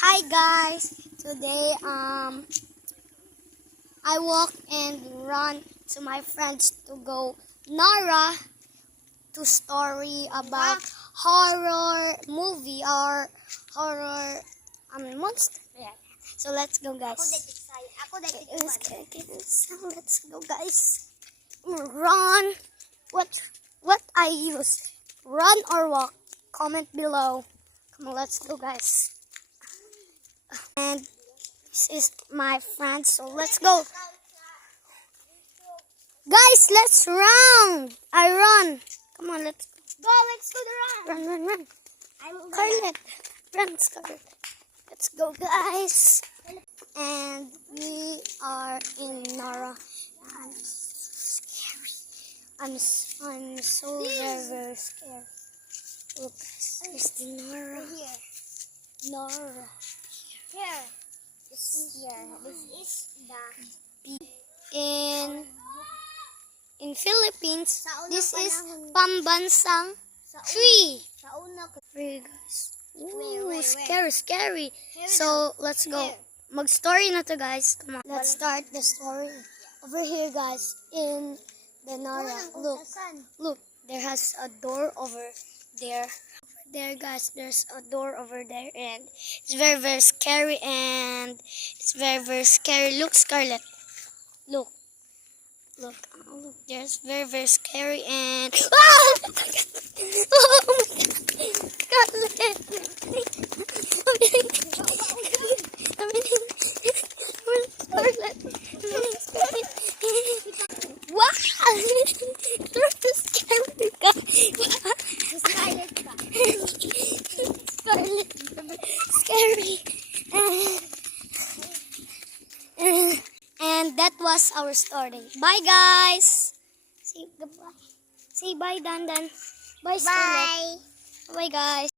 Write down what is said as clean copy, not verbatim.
Hi guys, today I walk and run to my friends to go Nara to story about horror movie or horror monster. Yeah. So let's go guys. Let's go guys. Run. What I use? Run or walk? Comment below. Come on, let's go guys. And this is my friend, so let's go. Guys, let's run. I run. Come on, let's go. Let's do the run. Run. Scarlett. Run, Scarlett. Let's go, guys. And we are in Nara. I'm so scary. I'm so very scared. Look, guys, there's the Nara. Nara. Here. This is the in Philippines. This is Pambansang tree. Very guys. Ooh, scary. So let's go. Mag-story na to guys. Come on. Let's start the story. Over here guys, in the Nara. Look, there has a door over there. There guys, there's a door over there and it's very scary and it's very scary. Look, Scarlett. Look, there's very scary and oh my God. Scarlett. Wow. You're scary guy. Scarlett, scary. And that was our story. Bye, guys. Say goodbye. Say bye, Dandan. Bye, Scarlett. Bye, guys.